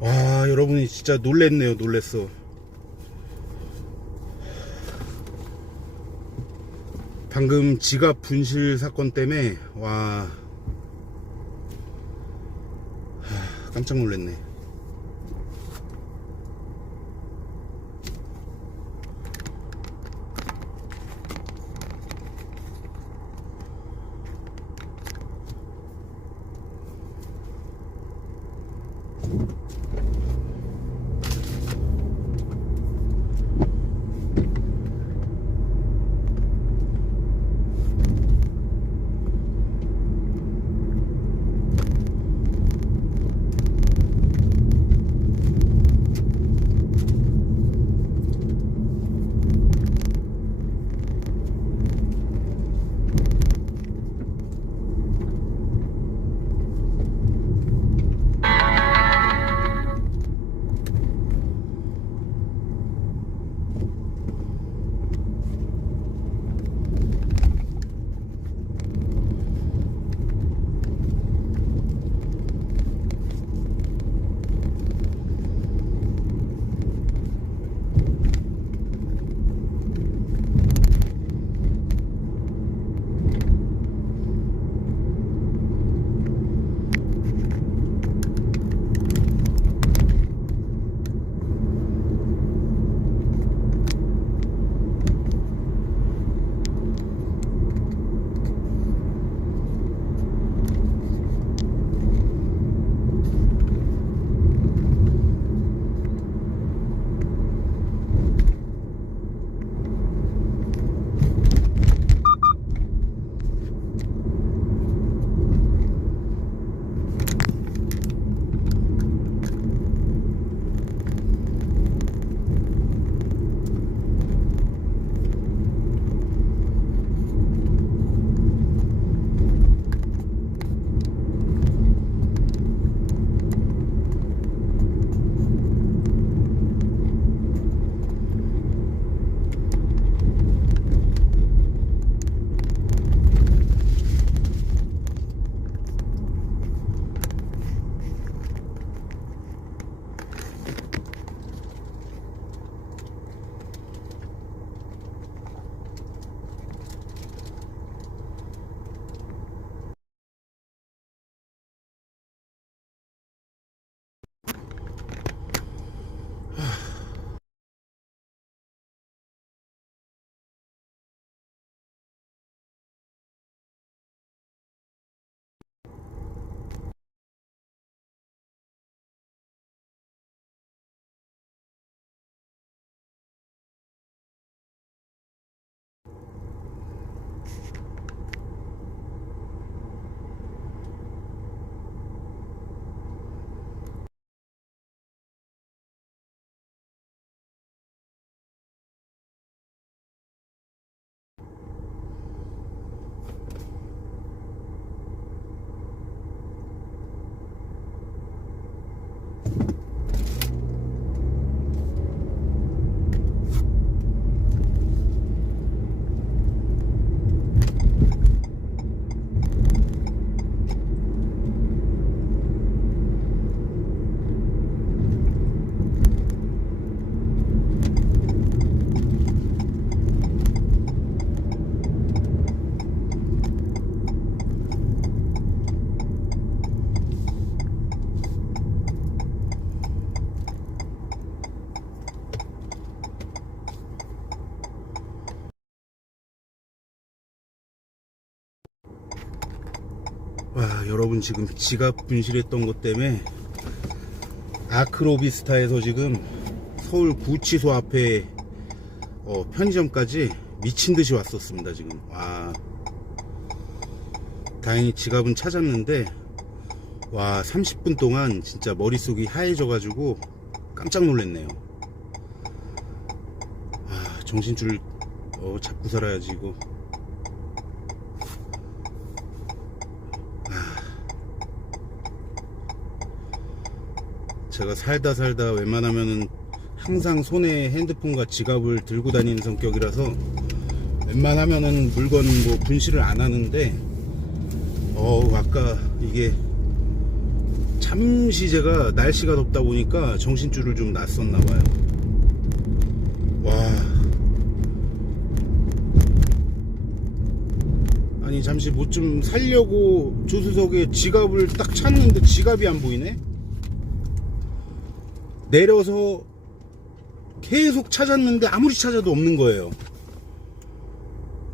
와, 여러분이 진짜 놀랬네요. 놀랬어. 방금 지갑 분실 사건 때문에 와, 깜짝 놀랐네. 와, 여러분 지금 지갑 분실했던 것 때문에 아크로비스타에서 지금 서울 구치소 앞에 편의점까지 미친듯이 왔었습니다. 지금 와, 다행히 지갑은 찾았는데 와, 30분 동안 진짜 머릿속이 하얘져 가지고 깜짝 놀랐네요. 아, 정신줄 잡고 살아야지 이거. 제가 살다 웬만하면은 항상 손에 핸드폰과 지갑을 들고 다니는 성격이라서 웬만하면은 물건 뭐 분실을 안 하는데 아까 이게 잠시 제가 날씨가 덥다 보니까 정신줄을 좀 놨었나 봐요. 와, 아니 잠시 뭐 좀 살려고 조수석에 지갑을 딱 찾는데 지갑이 안 보이네. 내려서 계속 찾았는데 아무리 찾아도 없는 거예요.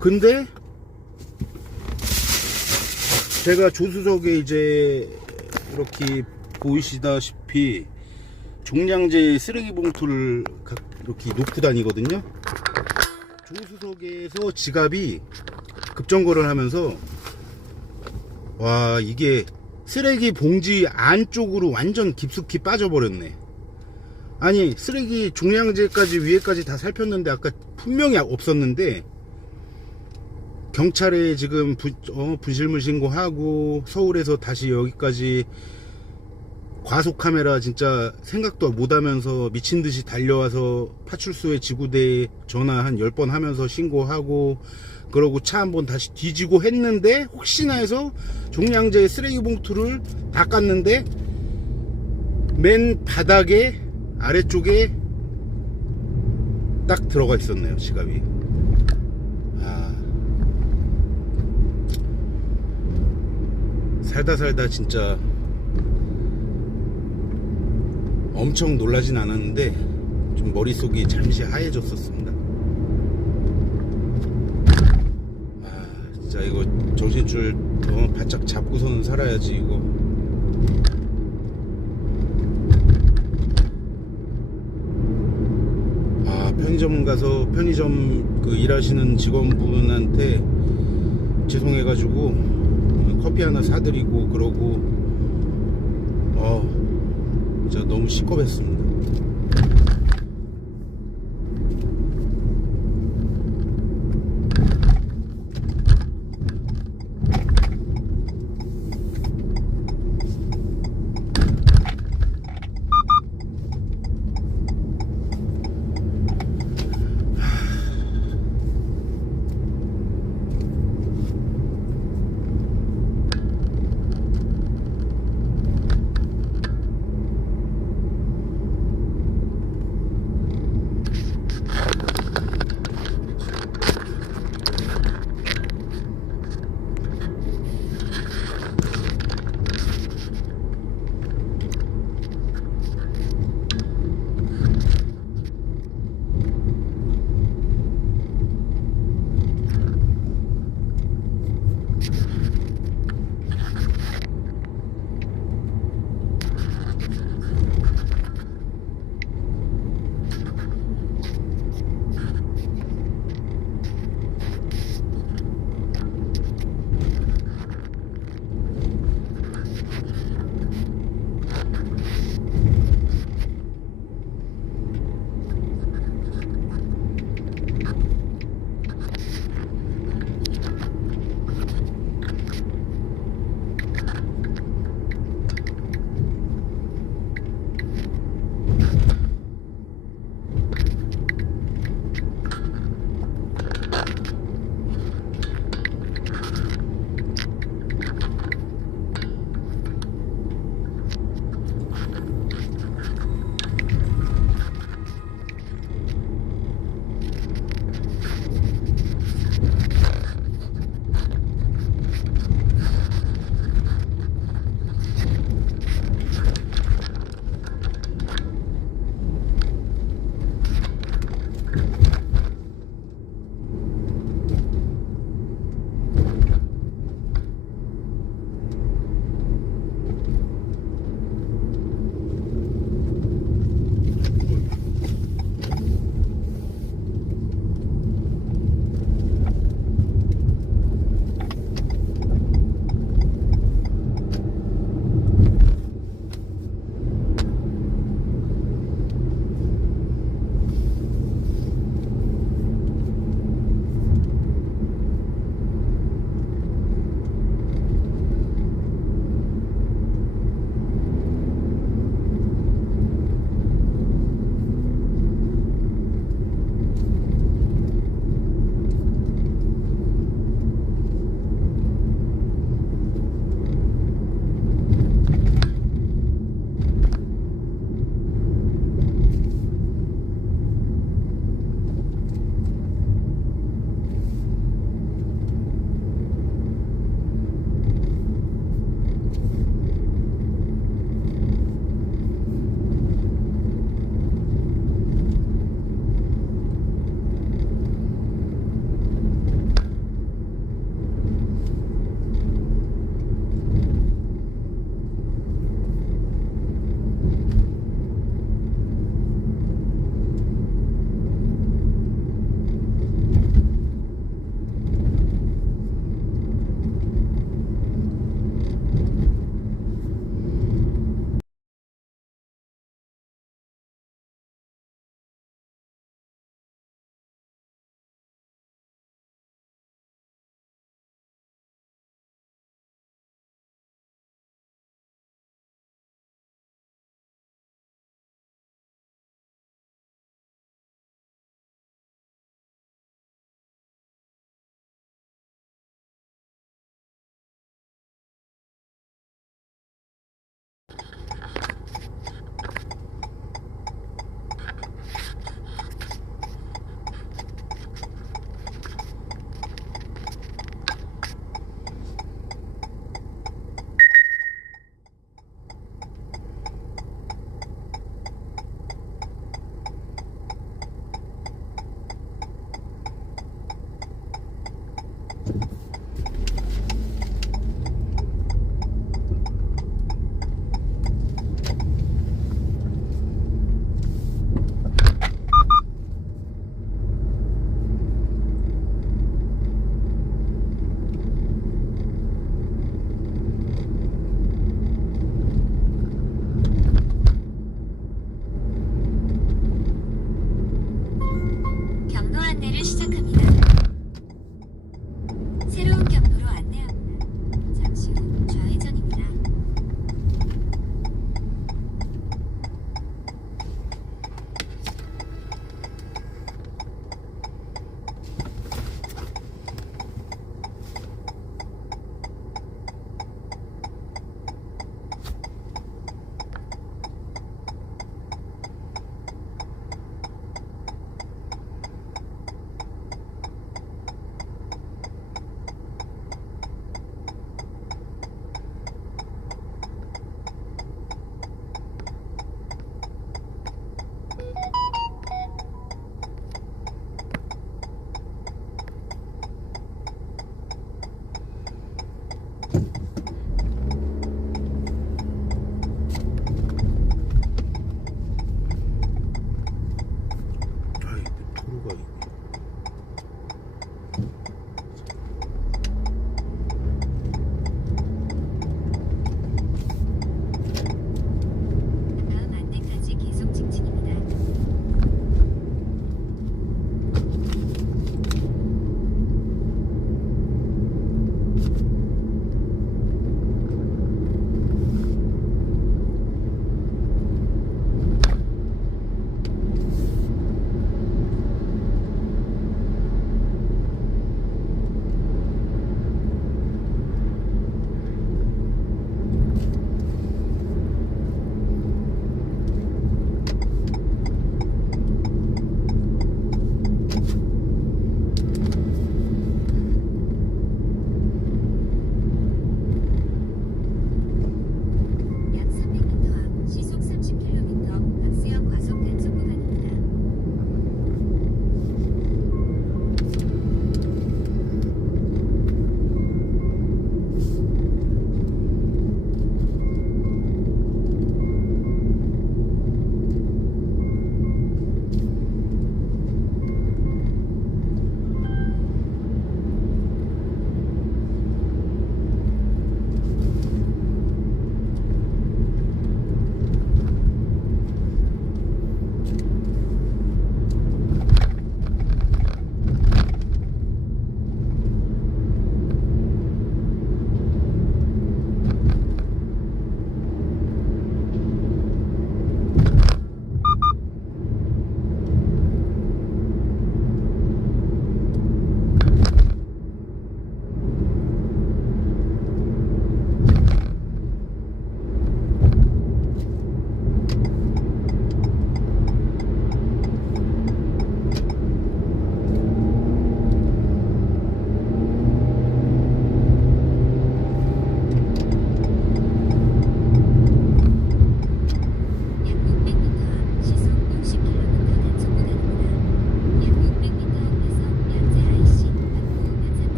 근데 제가 조수석에 이제 이렇게 보이시다시피 종량제 쓰레기 봉투를 이렇게 놓고 다니거든요. 조수석에서 지갑이 급정거를 하면서 와, 이게 쓰레기 봉지 안쪽으로 완전 깊숙이 빠져버렸네. 아니, 쓰레기 종량제까지 위에까지 다 살폈는데 아까 분명히 없었는데 경찰에 지금 분실물 신고하고 서울에서 다시 여기까지 과속카메라 진짜 생각도 못하면서 미친듯이 달려와서 파출소에 지구대에 전화 한 10번 하면서 신고하고 그러고 차 한번 다시 뒤지고 했는데 혹시나 해서 종량제 쓰레기 봉투를 닦았는데 맨 바닥에 아래쪽에 딱 들어가 있었네요, 지갑이. 살다 진짜 엄청 놀라진 않았는데 좀 머릿속이 잠시 하얘졌었습니다. 진짜 이거 정신줄 바짝 잡고서는 살아야지 이거. 편의점 가서 편의점 그 일하시는 직원분한테 죄송해가지고 커피 하나 사드리고 그러고 진짜 너무 시겁했습니다. 정비를 시작합니다. 새로운 경로로 안내합니다. 잠시 후 좌회전입니다.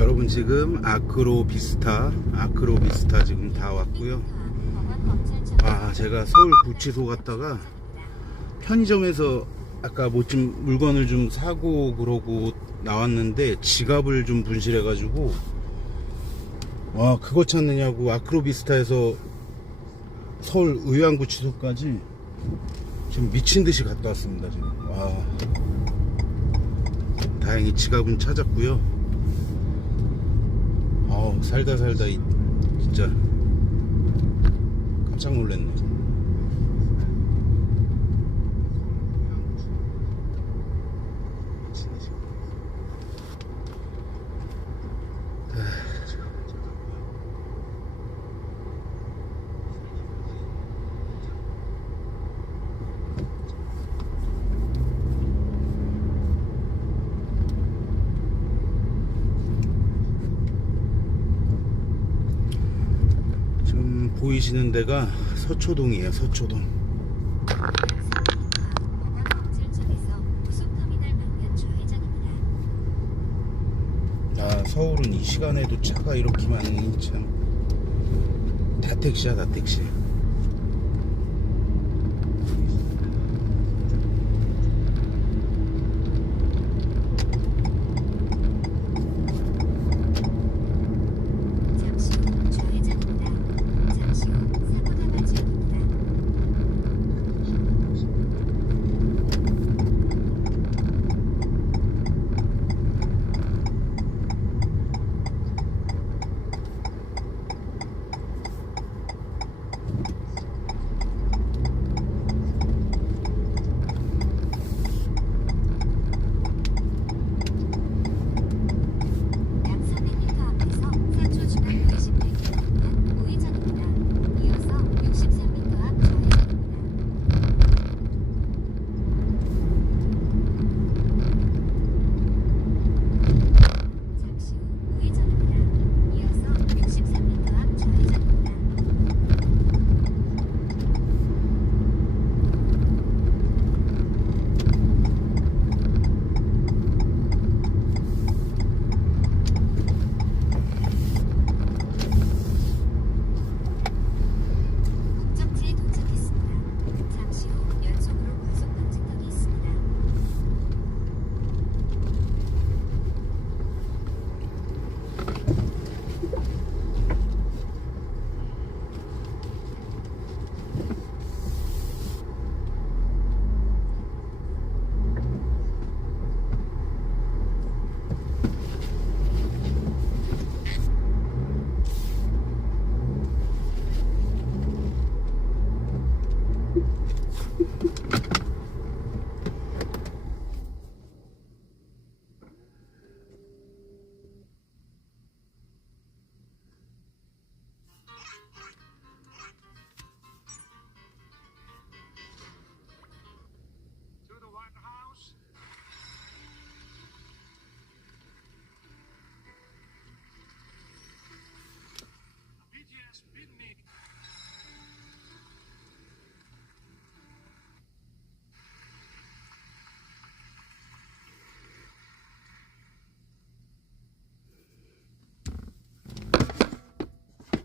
여러분 지금 아크로비스타 지금 다 왔고요. 제가 서울 구치소 갔다가 편의점에서 아까 뭐 좀 물건을 좀 사고 그러고 나왔는데 지갑을 좀 분실해 가지고 그거 찾느냐고 아크로비스타에서 서울 의왕구치소까지 지금 미친듯이 갔다 왔습니다. 지금 다행히 지갑은 찾았고요. 살다 진짜 깜짝 놀랐네. 지금 보이시는 데가 서초동이에요. 서초동. 서울은 이 시간에도 차가 이렇게 많으니 참. 다 택시야, 다 택시.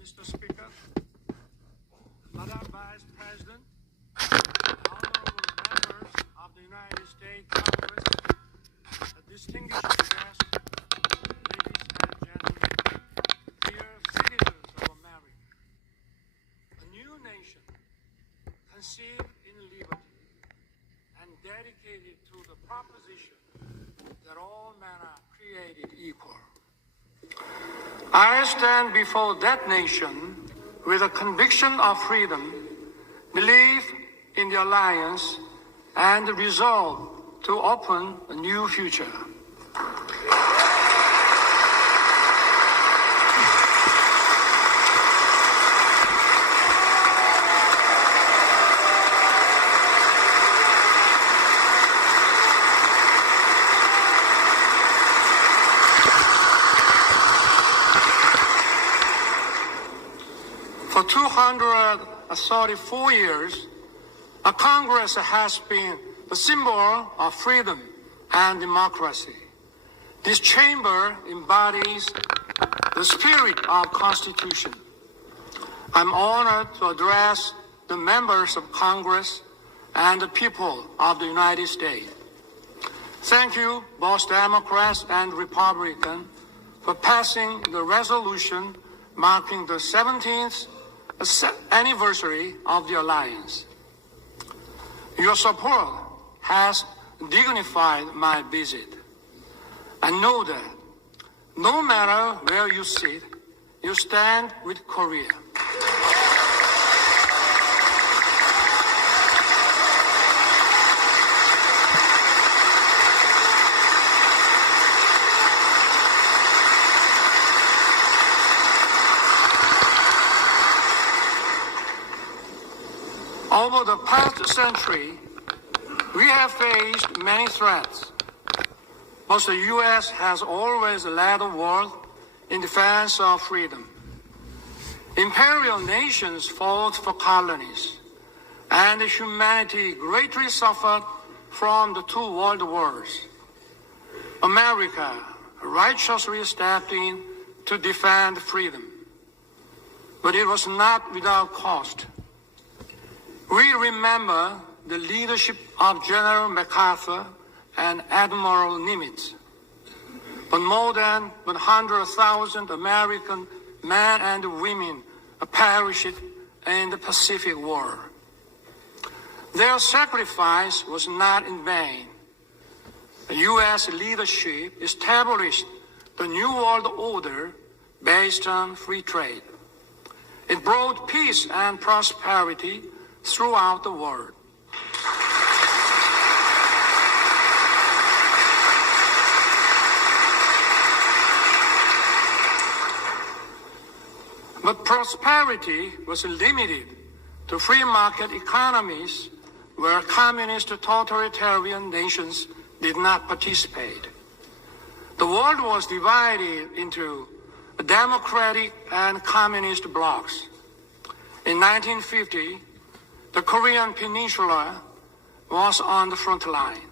Mr. Speaker, Madam Vice President, honorable members of the United States Congress, distinguished guests, ladies and gentlemen, dear citizens of America, a new nation conceived in liberty and dedicated to the proposition that all men are created equal. I stand before that nation with a conviction of freedom, belief in the alliance, and the resolve to open a new future. For 234 years, a Congress has been the symbol of freedom and democracy. This chamber embodies the spirit of Constitution. I'm honored to address the members of Congress and the people of the United States. Thank you, both Democrats and Republicans, for passing the resolution marking the 17th anniversary of the alliance. Your support has dignified my visit. I know that no matter where you sit, you stand with Korea. Over the past century, we have faced many threats, but the U.S. has always led the world in defense of freedom. Imperial nations fought for colonies, and humanity greatly suffered from the two world wars. America righteously stepped in to defend freedom, but it was not without cost. We remember the leadership of General MacArthur and Admiral Nimitz, but more than 100,000 American men and women perished in the Pacific War. Their sacrifice was not in vain. The U.S. leadership established the New World Order based on free trade. It brought peace and prosperity throughout the world. But prosperity was limited to free market economies where communist totalitarian nations did not participate. The world was divided into democratic and communist blocs. In 1950, the Korean Peninsula was on the front line.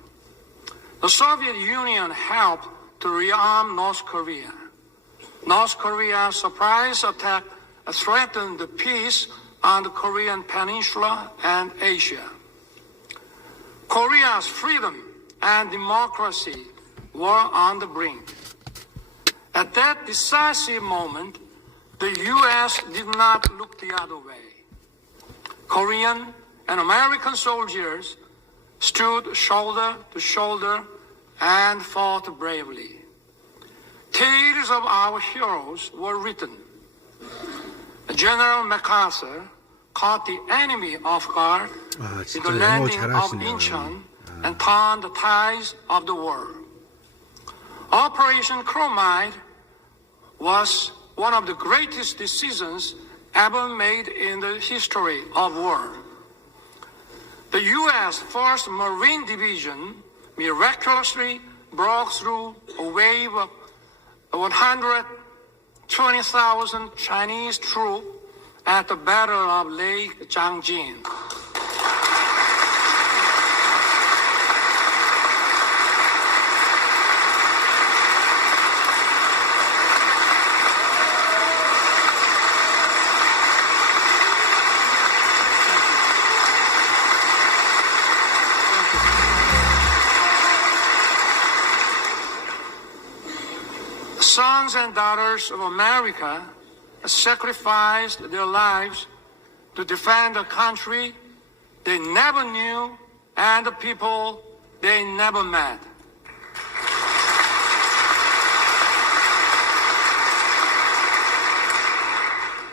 The Soviet Union helped to rearm North Korea. North Korea's surprise attack threatened the peace on the Korean Peninsula and Asia. Korea's freedom and democracy were on the brink. At that decisive moment, the U.S. did not look the other way. Korean and American soldiers stood shoulder to shoulder and fought bravely. Tales of our heroes were written. General MacArthur caught the enemy off guard in the landing of Incheon and turned the tides of the war. Operation Chromite was one of the greatest decisions ever made in the history of war. The U.S. 1st Marine Division miraculously broke through a wave of 120,000 Chinese troops at the Battle of Lake Changjin. Sons and daughters of America sacrificed their lives to defend a country they never knew and the people they never met.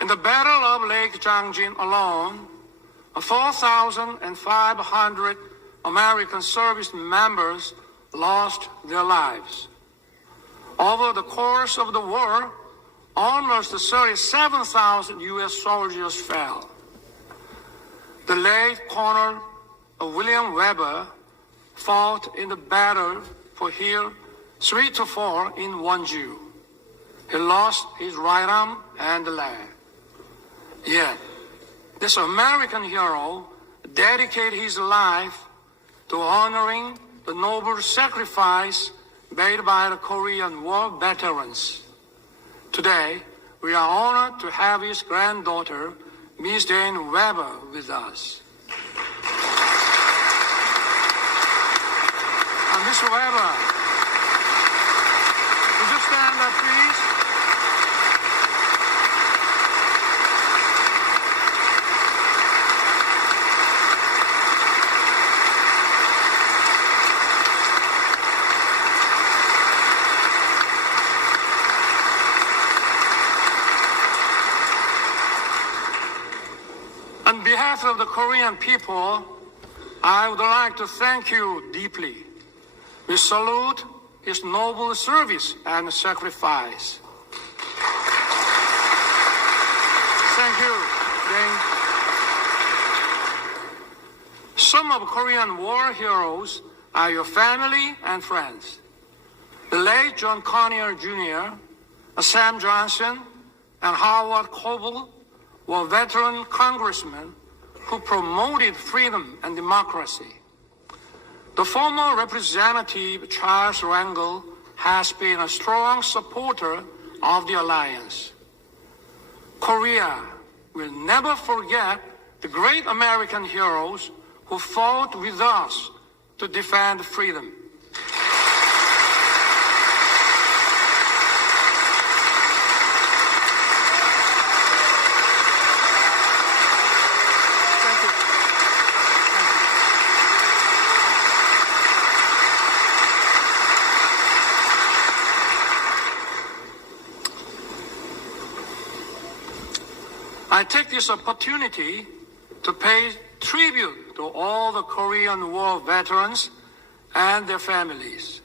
In the Battle of Lake Changjin alone, 4,500 American service members lost their lives. Over the course of the war, almost 37,000 U.S. soldiers fell. The late Colonel William Weber fought in the battle for Hill 3 to 4 in Wonju. He lost his right arm and leg. Yet, this American hero dedicated his life to honoring the noble sacrifice made by the Korean War veterans. Today, we are honored to have his granddaughter, Ms. Jane Weber, with us. Ms. Weber, would you stand up, please? On behalf of the Korean people, I would like to thank you deeply. We salute his noble service and sacrifice. Thank you, Jane. Some of Korean war heroes are your family and friends. The late John Conyers Jr., Sam Johnson, and Howard Coble were veteran congressmen who promoted freedom and democracy. The former Representative Charles Rangel has been a strong supporter of the alliance. Korea will never forget the great American heroes who fought with us to defend freedom. I take this opportunity to pay tribute to all the Korean War veterans and their families.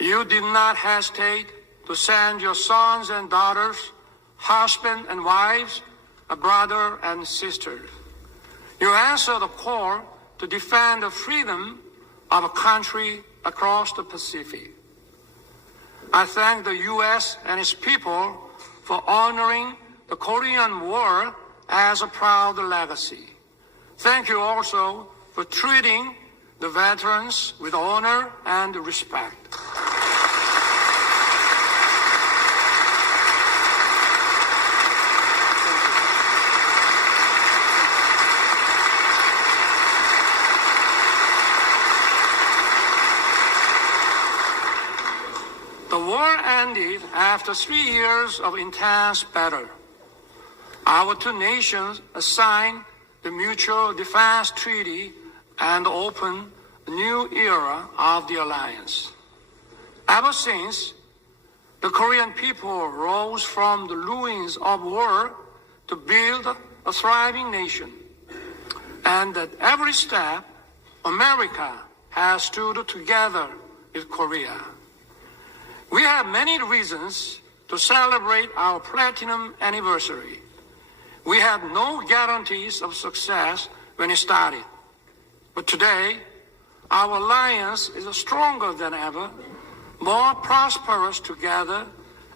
You did not hesitate to send your sons and daughters, husbands and wives, a brother and sisters. You answered the call to defend the freedom of a country across the Pacific. I thank the U.S. and its people for honoring the Korean War as a proud legacy. Thank you also for treating the veterans with honor and respect. The war ended after 3 years of intense battle. Our two nations signed the Mutual Defense Treaty and opened a new era of the alliance. Ever since, the Korean people rose from the ruins of war to build a thriving nation. And at every step, America has stood together with Korea. We have many reasons to celebrate our platinum anniversary. We had no guarantees of success when it started. But today, our alliance is stronger than ever, more prosperous together,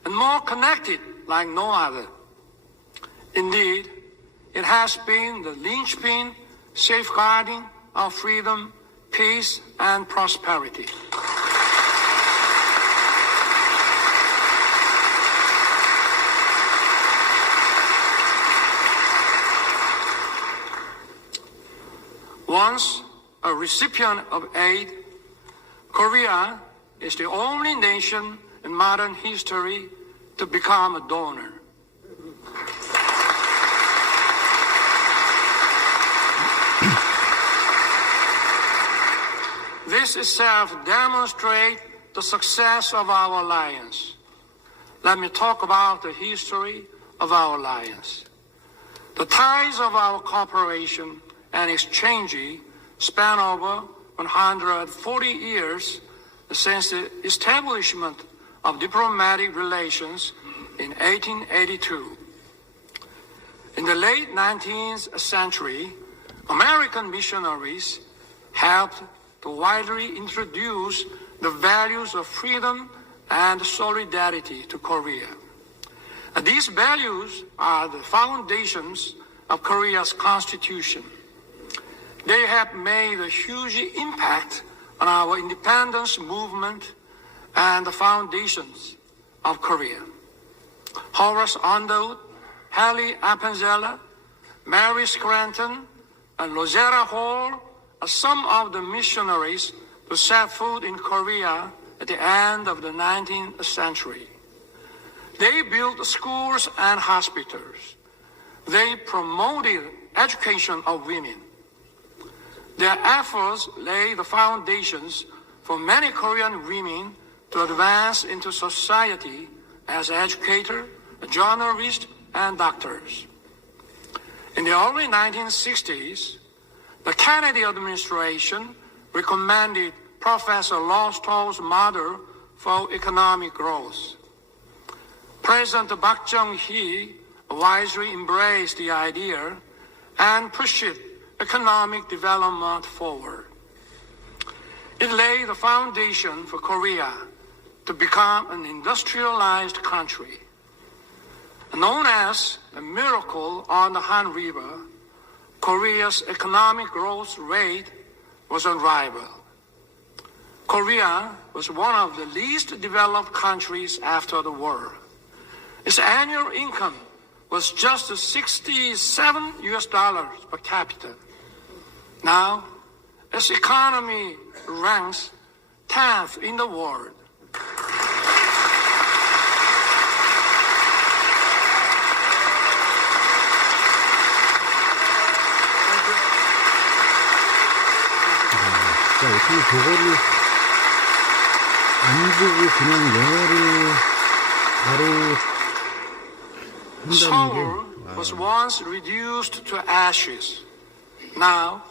and more connected like no other. Indeed, it has been the linchpin safeguarding our freedom, peace, and prosperity. Once a recipient of aid, Korea is the only nation in modern history to become a donor. This itself demonstrates the success of our alliance. Let me talk about the history of our alliance. The ties of our cooperation and exchange span over 140 years since the establishment of diplomatic relations in 1882. In the late 19th century, American missionaries helped to widely introduce the values of freedom and solidarity to Korea. These values are the foundations of Korea's constitution. They have made a huge impact on our independence movement and the foundations of Korea. Horace Underwood, Hallie Appenzeller, Mary Scranton, and Rosetta Hall are some of the missionaries who set foot in Korea at the end of the 19th century. They built schools and hospitals. They promoted education of women. Their efforts laid the foundations for many Korean women to advance into society as educators, journalists, and doctors. In the early 1960s, the Kennedy administration recommended Professor Lowell's model for economic growth. President Park Chung-hee wisely embraced the idea and pushed economic development forward. It laid the foundation for Korea to become an industrialized country. Known as a miracle on the Han River, Korea's economic growth rate was unrivaled. Korea was one of the least developed countries after the war. Its annual income was just $67 per capita. Now, its economy ranks 10th in the world. 자, 어떻게 그거를 안 보고 그냥 영어를 바로 한다는 Seoul 게 was once reduced to ashes. Now,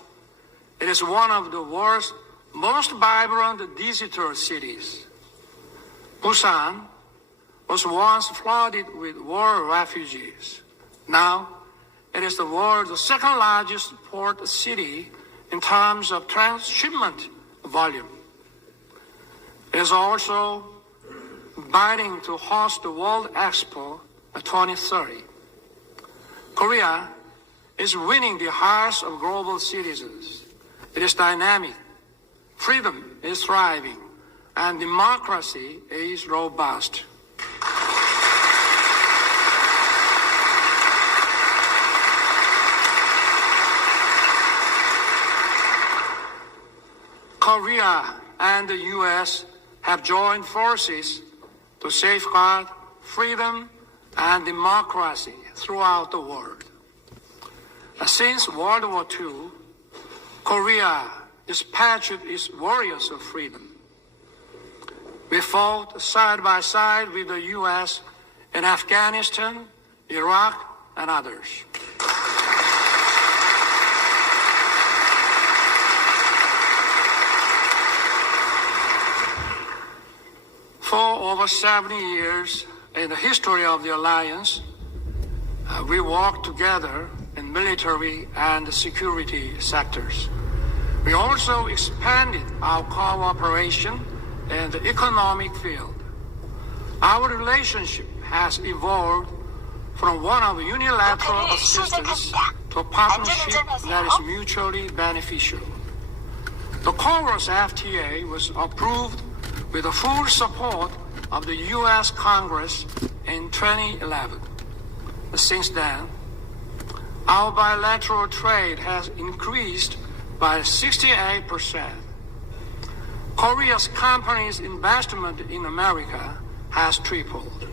it is one of the world's most vibrant digital cities. Busan was once flooded with war refugees. Now, it is the world's second largest port city in terms of transshipment volume. It is also bidding to host the World Expo 2030. Korea is winning the hearts of global citizens. It is dynamic, freedom is thriving, and democracy is robust. Korea and the U.S. have joined forces to safeguard freedom and democracy throughout the world. Since World War II, Korea dispatched its warriors of freedom. We fought side by side with the U.S. in Afghanistan, Iraq, and others. For over 70 years in the history of the alliance, we worked together in military and security sectors. We also expanded our cooperation in the economic field. Our relationship has evolved from one of unilateral assistance to a partnership that is mutually beneficial. The Chorus FTA was approved with the full support of the U.S. Congress in 2011. Since then, our bilateral trade has increased by 68%. Korea's companies' investment in America has tripled.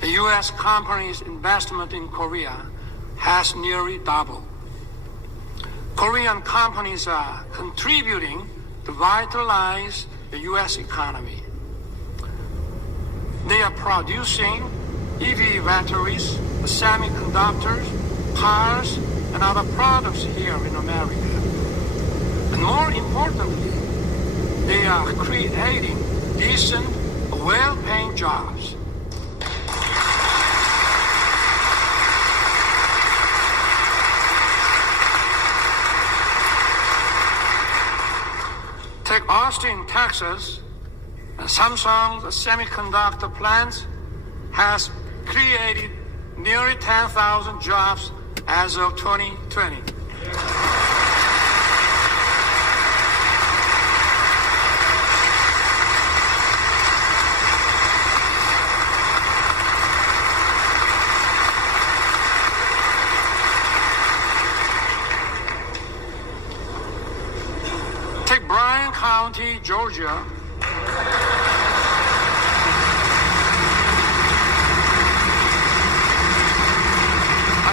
The U.S. companies' investment in Korea has nearly doubled. Korean companies are contributing to vitalize the U.S. economy. They are producing EV batteries, semiconductors, cars, and other products here in America. And more importantly, they are creating decent, well-paying jobs. Take Austin, Texas. Samsung's semiconductor plant has created nearly 10,000 jobs as of 2020. County, Georgia,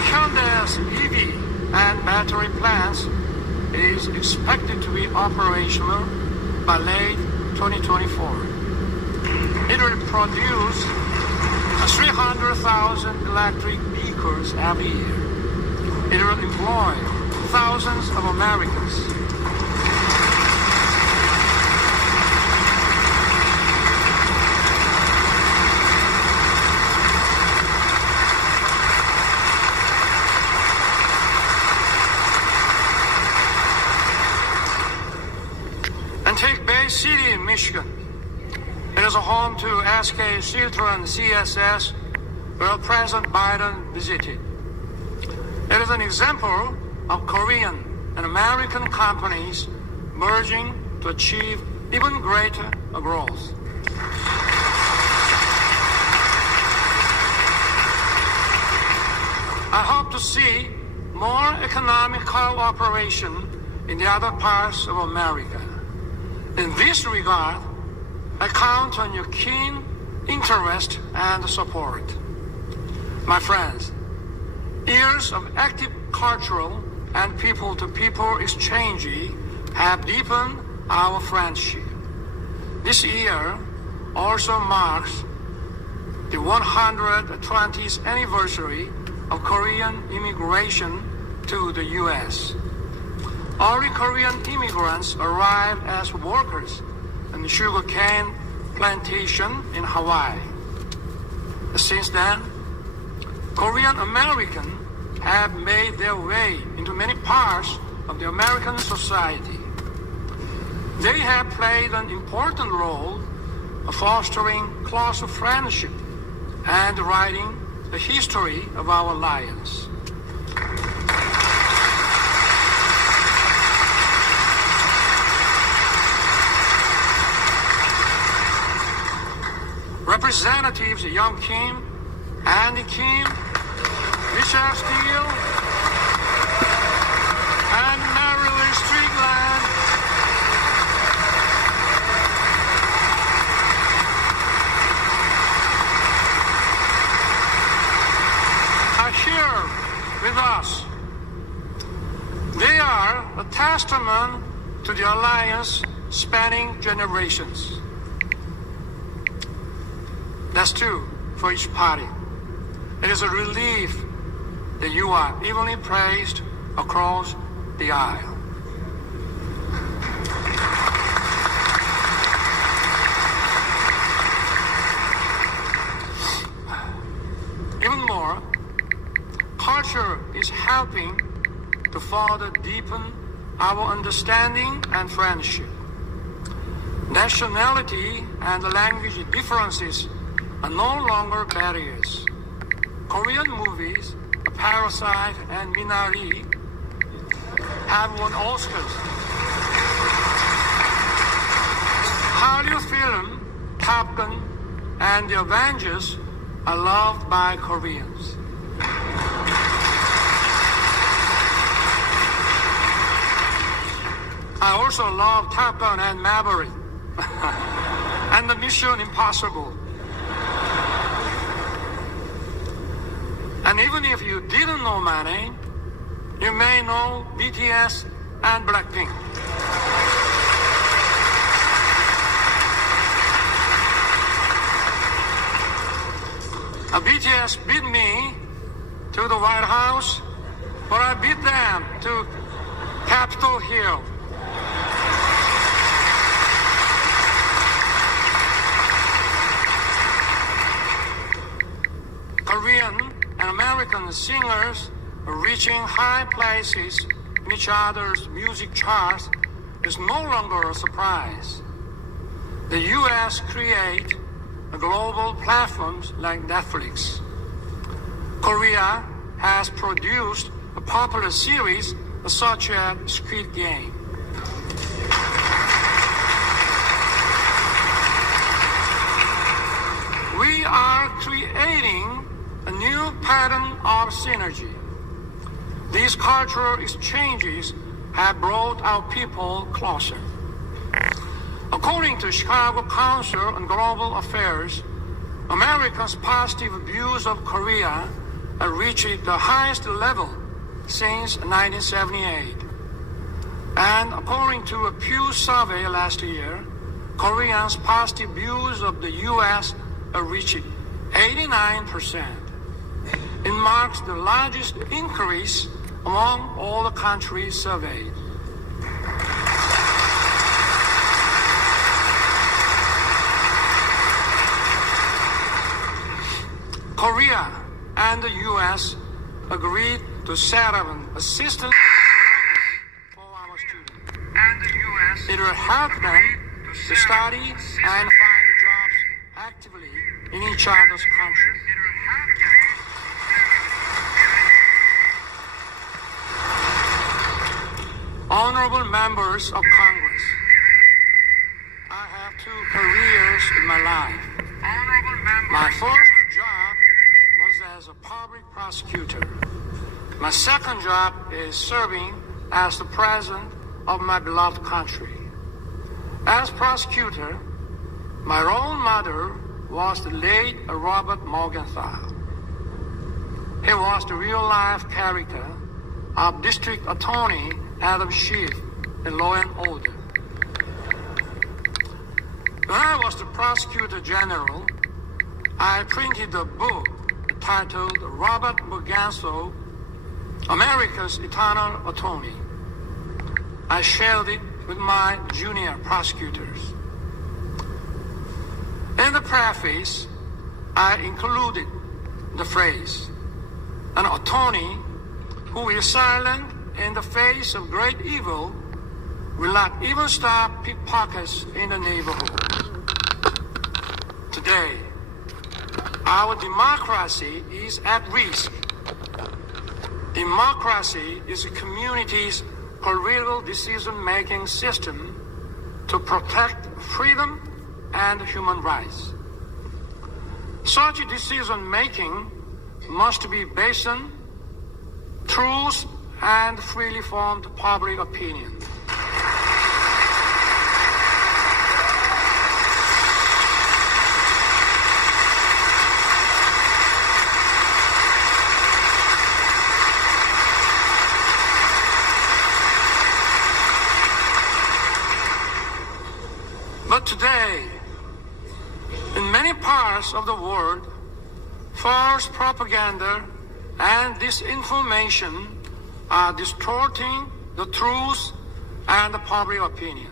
Hyundai's EV and battery plants is expected to be operational by late 2024. It will produce 300,000 electric vehicles every year. It will employ thousands of Americans. And take Bay City in Michigan. It is a home to SK Siltron CSS, where President Biden visited. It is an example of Korean and American companies merging to achieve even greater growth. I hope to see more economic cooperation in the other parts of America. In this regard, I count on your keen interest and support. My friends, years of active cultural and people-to-people exchange have deepened our friendship. This year also marks the 120th anniversary of Korean immigration to the U.S. Early Korean immigrants arrived as workers in the sugarcane plantation in Hawaii. Since then, Korean Americans have made their way into many parts of the American society. They have played an important role of fostering close friendship and writing the history of our alliance. Representatives Young Kim, Andy Kim, Richard Steele, and Marilyn Strickland are here with us. They are a testament to the alliance spanning generations. That's true for each party. It is a relief that you are evenly praised across the aisle. Even more, culture is helping to further deepen our understanding and friendship. Nationality and language differences are no longer barriers. Korean movies, Parasite and Minari, have won Oscars. Hollywood film, Top Gun, and The Avengers are loved by Koreans. I also love Top Gun and Maverick, and the Mission Impossible. And even if you didn't know my name, you may know BTS and Blackpink. BTS beat me to the White House, but I beat them to Capitol Hill. Korean and American singers are reaching high places in each other's music charts is no longer a surprise. The U.S. create global platforms like Netflix. Korea has produced a popular series such as Squid Game. We are creating a new pattern of synergy. These cultural exchanges have brought our people closer. According to Chicago Council on Global Affairs, Americans' positive views of Korea have reached the highest level since 1978. And according to a Pew survey last year, Koreans' positive views of the U.S. have reached 89%. It marks the largest increase among all the countries surveyed. Korea and the U.S. agreed to set up an assistance program for our students. It will help them to study and find jobs actively in each other's country. Honorable members of Congress, I have two careers in my life. My first job was as a public prosecutor. My second job is serving as the president of my beloved country. As prosecutor, my role model was the late Robert Morgenthau. He was the real-life character of District Attorney Adam Schiff in Law and Order. When I was the Prosecutor General, I printed a book titled Robert Morgenthau, America's Eternal Attorney. I shared it with my junior prosecutors. In the preface, I included the phrase, an attorney who is silent in the face of great evil will not even stop pickpockets in the neighborhood. Today, our democracy is at risk. Democracy is a community's political decision-making system to protect freedom and human rights. Such decision-making must be based on truth and freely formed public opinion. But today, in many parts of the world, false propaganda and disinformation are distorting the truth and the public opinion.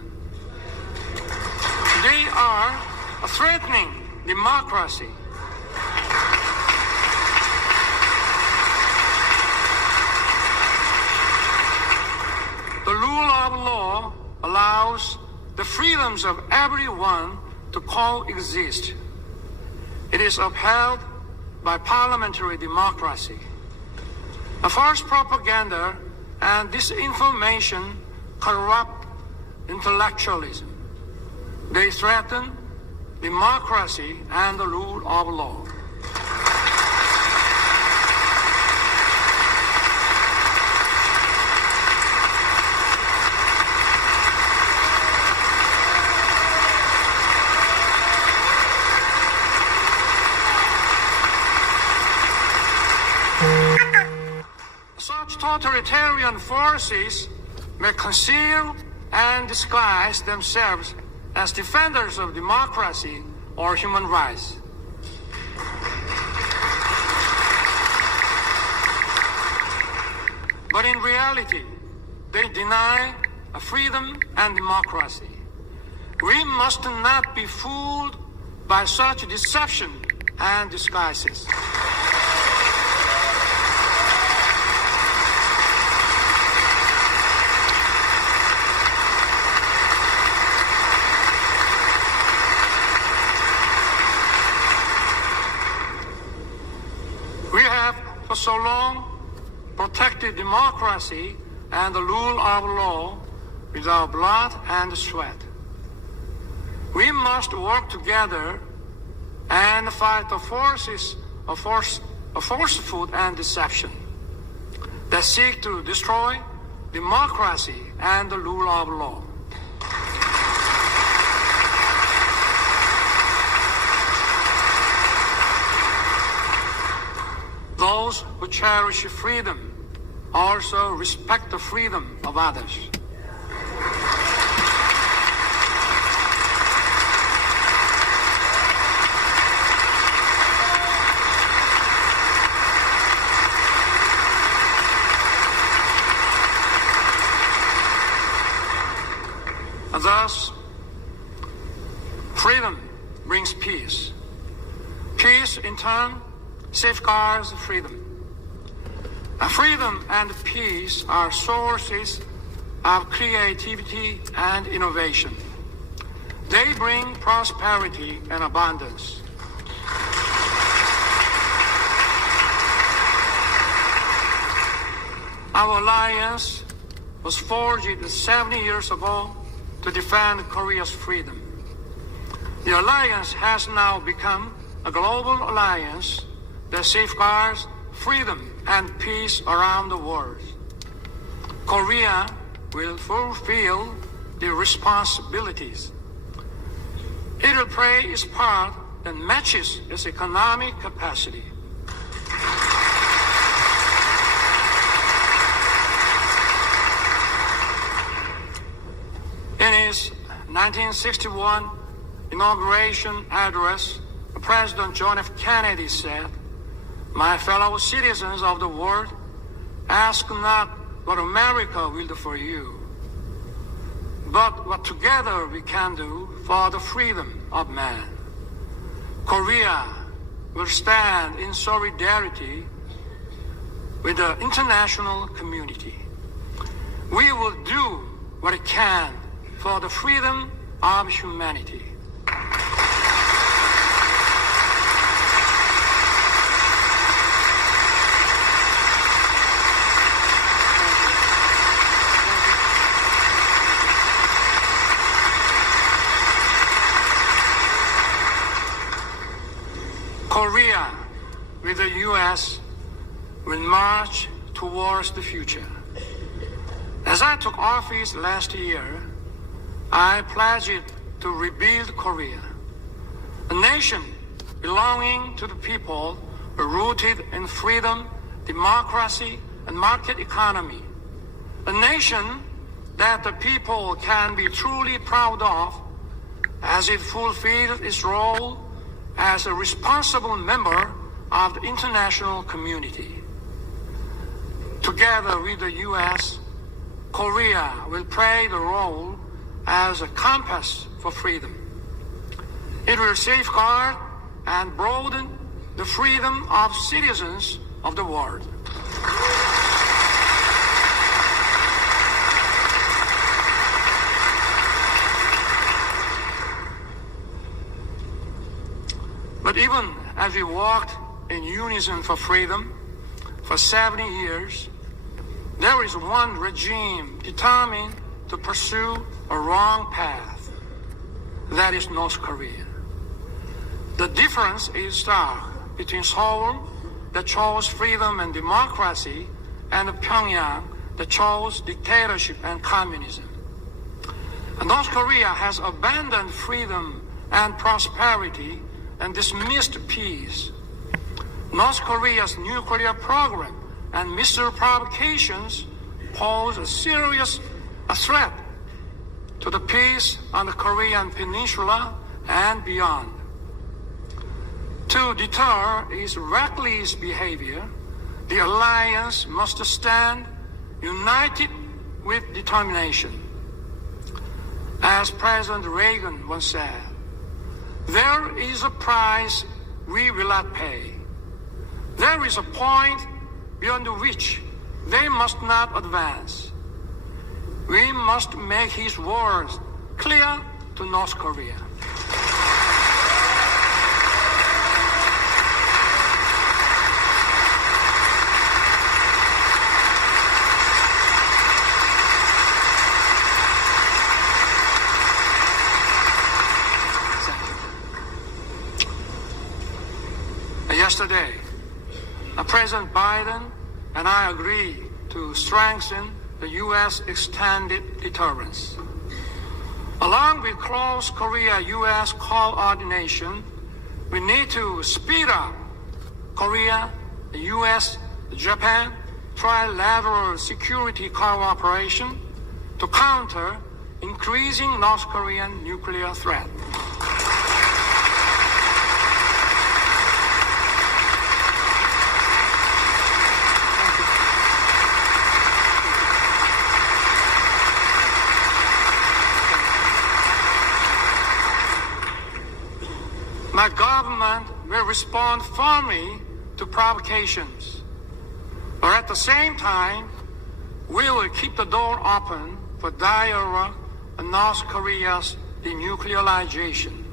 They are threatening democracy. The rule of law allows the freedoms of everyone to coexist. It is upheld by parliamentary democracy. A false propaganda and disinformation corrupt intellectualism. They threaten democracy and the rule of law. Totalitarian forces may conceal and disguise themselves as defenders of democracy or human rights. But in reality, they deny freedom and democracy. We must not be fooled by such deception and disguises. For so long, protected democracy and the rule of law with our blood and sweat. We must work together and fight the forces of falsehood and deception that seek to destroy democracy and the rule of law. cherish freedom, also respect the freedom of others. Thus, freedom brings peace. Peace, in turn, safeguards freedom. Freedom and peace are sources of creativity and innovation. They bring prosperity and abundance. Our alliance was forged 70 years ago to defend Korea's freedom. The alliance has now become a global alliance that safeguards freedom and peace around the world. Korea will fulfill the responsibilities. It will play its part that matches its economic capacity. In his 1961 inauguration address, President John F. Kennedy said, "My fellow citizens of the world, ask not what America will do for you, but what together we can do for the freedom of man. Korea will stand in solidarity with the international community. We will do what it can for the freedom of humanity." Korea, with the U.S., will march towards the future. As I took office last year, I pledged to rebuild Korea, a nation belonging to the people, rooted in freedom, democracy, and market economy, a nation that the people can be truly proud of as it fulfills its role as a responsible member of the international community. Together with the U.S., Korea will play the role as a compass for freedom. It will safeguard and broaden the freedom of citizens of the world. But even as we walked in unison for freedom for 70 years, there is one regime determined to pursue a wrong path. That is North Korea. The difference is stark between Seoul, that chose freedom and democracy, and Pyongyang, that chose dictatorship and communism. And North Korea has abandoned freedom and prosperity and dismissed peace. North Korea's nuclear program and missile provocations pose a serious threat to the peace on the Korean peninsula and beyond. To deter its reckless behavior, the alliance must stand united with determination. As President Reagan once said, "There is a price we will not pay. There is a point beyond which they must not advance." We must make his words clear to North Korea. Yesterday, President Biden and I agreed to strengthen the U.S. extended deterrence. Along with close Korea-U.S. coordination, we need to speed up Korea-U.S. Japan trilateral security cooperation to counter increasing North Korean nuclear threat. My government will respond firmly to provocations, but at the same time, we will keep the door open for dialogue on North Korea's denuclearization.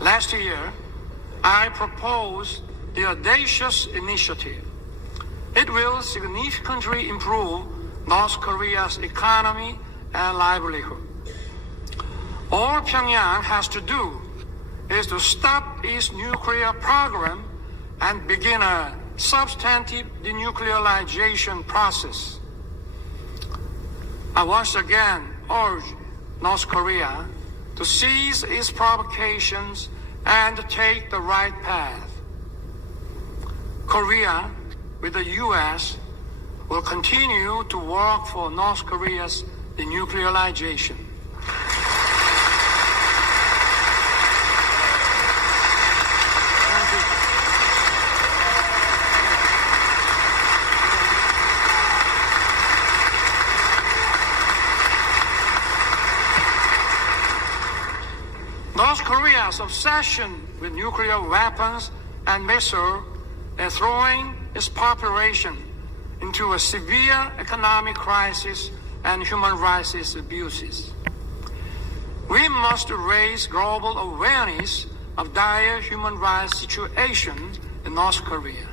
Last year, I proposed the audacious initiative. It will significantly improve North Korea's economy and livelihood. All Pyongyang has to do is to stop its nuclear program and begin a substantive denuclearization process. I once again urge North Korea to cease its provocations and take the right path. Korea, with the U.S., will continue to work for North Korea's denuclearization. North Korea's obsession with nuclear weapons and missiles is throwing its population into a severe economic crisis and human rights abuses. We must raise global awareness of dire human rights situation in North Korea.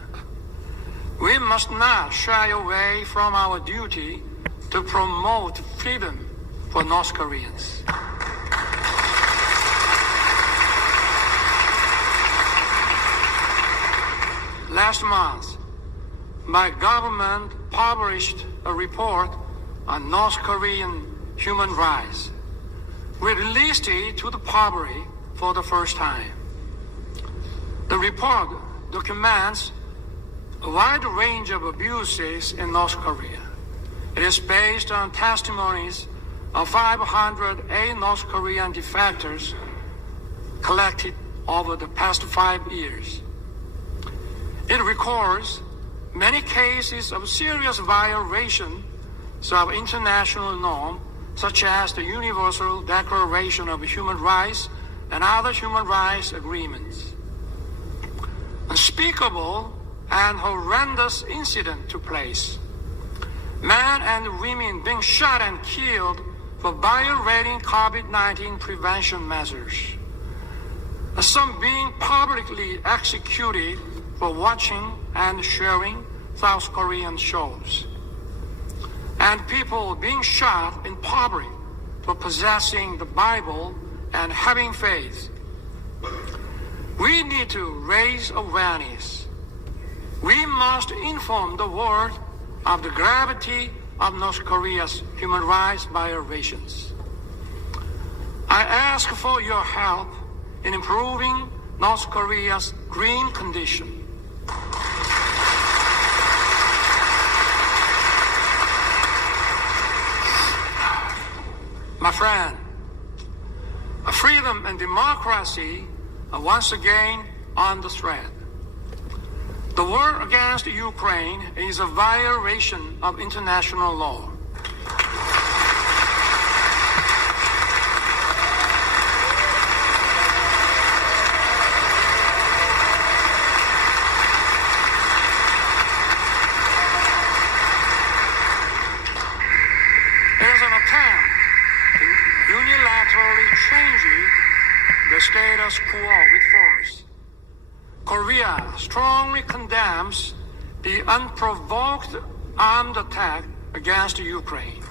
We must not shy away from our duty to promote freedom for North Koreans. Last month, my government published a report on North Korean human rights. We released it to the public for the first time. The report documents a wide range of abuses in North Korea. It is based on testimonies of 508 North Korean defectors collected over the past 5 years. It records many cases of serious violations of international norms, such as the Universal Declaration of Human Rights and other human rights agreements. Unspeakable and horrendous incidents took place. Men and women being shot and killed for violating COVID-19 prevention measures. Some being publicly executed for watching and sharing South Korean shows. And people being shot in public for possessing the Bible and having faith. We need to raise awareness. We must inform the world of the gravity of North Korea's human rights violations. I ask for your help in improving North Korea's green condition. My friend, freedom and democracy are once again on the threat. The war against Ukraine is a violation of international law. It is an attempt to unilaterally changing the status quo with force. Korea strongly condemns the unprovoked armed attack against Ukraine.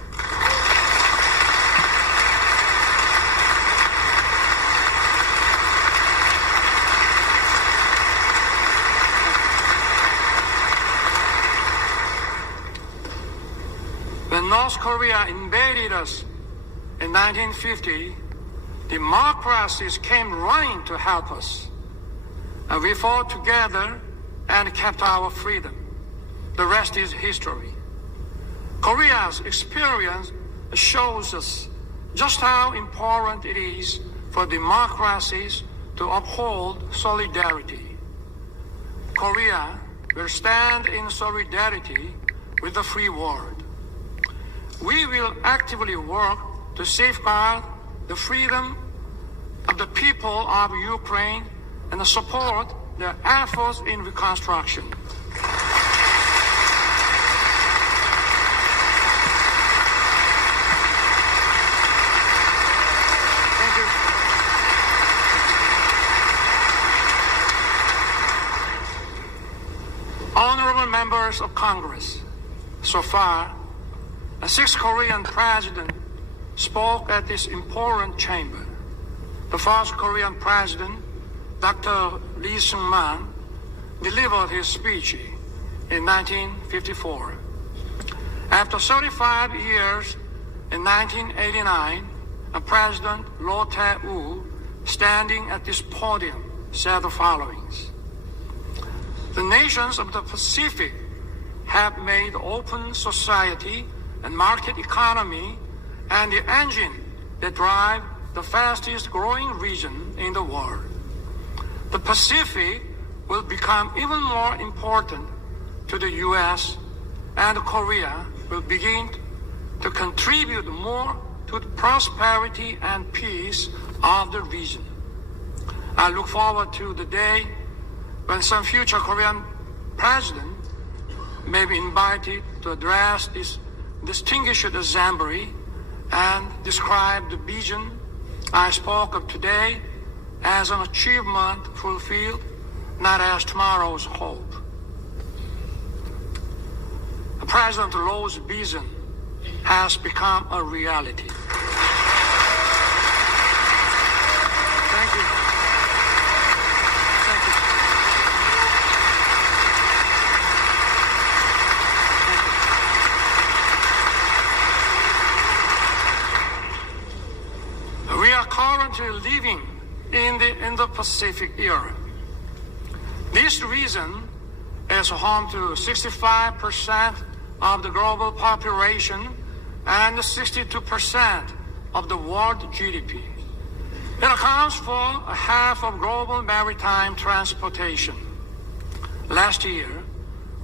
When North Korea invaded us in 1950, democracies came running to help us. We fought together and kept our freedom. the rest is history. Korea's experience shows us just how important it is for democracies to uphold solidarity. Korea will stand in solidarity with the free world. We will actively work to safeguard the freedom of the people of Ukraine and support their efforts in reconstruction. Thank you. Honorable members of Congress, so far, 6 Korean presidents spoke at this important chamber. The first Korean president, Dr. Lee Seung-man, delivered his speech in 1954. After 35 years, in 1989, President Roh Tae-woo, standing at this podium, said the following: "The nations of the Pacific have made open society and market economy and the engine that drive the fastest growing region in the world. The Pacific will become even more important to the U.S., and Korea will begin to contribute more to the prosperity and peace of the region. I look forward to the day when some future Korean president may be invited to address this distinguished assembly and describe the vision I spoke of today as an achievement fulfilled, not as tomorrow's hope." President Roh's vision has become a reality. Thank you. Thank you. We are currently living in the Indo-Pacific era. This region is home to 65% of the global population and 62% of the world GDP. It accounts for half of global maritime transportation. Last year,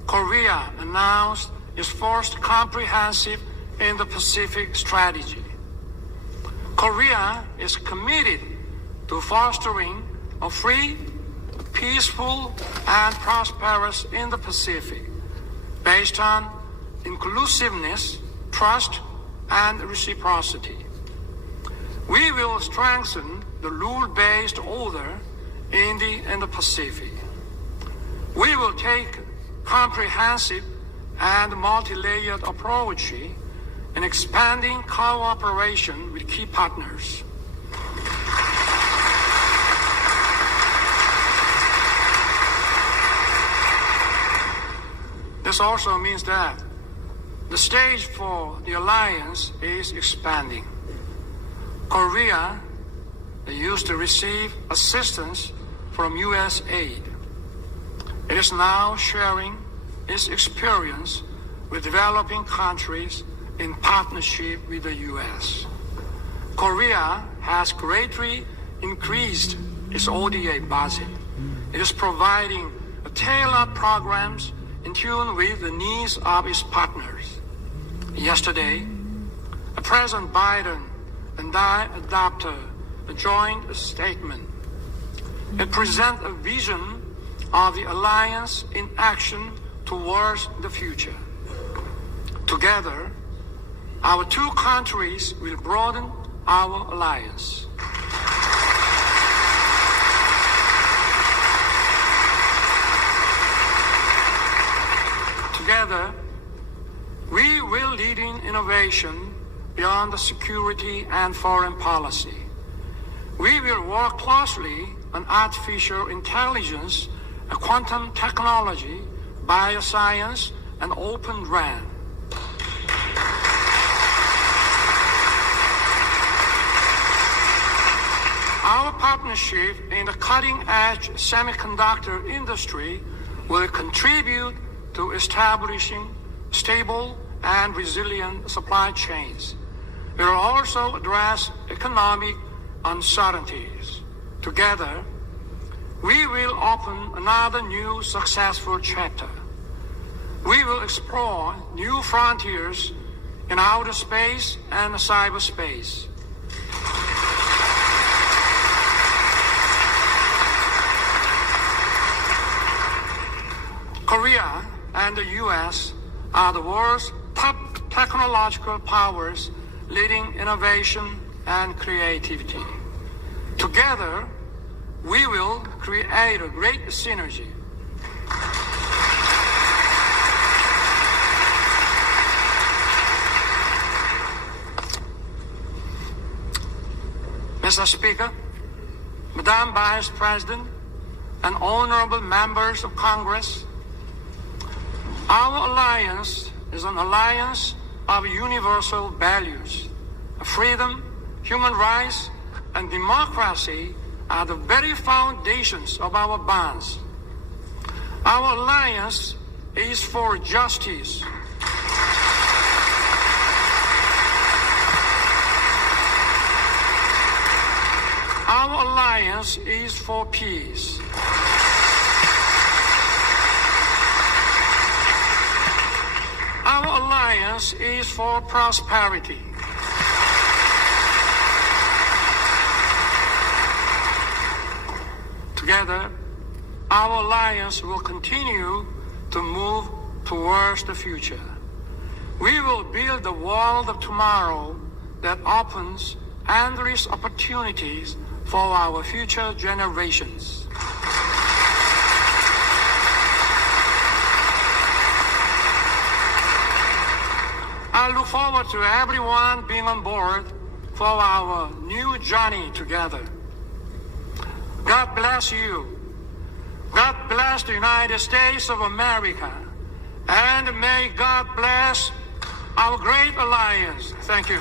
Korea announced its first comprehensive Indo-Pacific strategy. Korea is committed to fostering a free, peaceful, and prosperous Indo-Pacific based on inclusiveness, trust, and reciprocity. We will strengthen the rule-based order in the Indo-Pacific. We will take comprehensive and multi-layered approach in expanding cooperation with key partners. This also means that the stage for the alliance is expanding. Korea used to receive assistance from U.S. aid. It is now sharing its experience with developing countries in partnership with the U.S. Korea has greatly increased its ODA budget. It is providing tailored programs in tune with the needs of its partners. Yesterday, President Biden and I adopted a joint statement. It presents a vision of the alliance in action towards the future. Together, our two countries will broaden our alliance. Together, we will lead in innovation beyond the security and foreign policy. We will work closely on artificial intelligence, quantum technology, bioscience, and open RAN. Our partnership in the cutting-edge semiconductor industry will contribute to establishing stable and resilient supply chains. We will also address economic uncertainties. Together, we will open another new successful chapter. We will explore new frontiers in outer space and cyberspace. Korea and the U.S. are the world's top technological powers leading innovation and creativity. Together, we will create a great synergy. Mr. Speaker, Madam Vice President, and honorable members of Congress, our alliance is an alliance of universal values. Freedom, human rights, and democracy are the very foundations of our bonds. Our alliance is for justice. Our alliance is for peace. Our alliance is for prosperity. Together, our alliance will continue to move towards the future. We will build the world of tomorrow that opens endless opportunities for our future generations. I look forward to everyone being on board for our new journey together. God bless you. God bless the United States of America. And may God bless our great alliance. Thank you.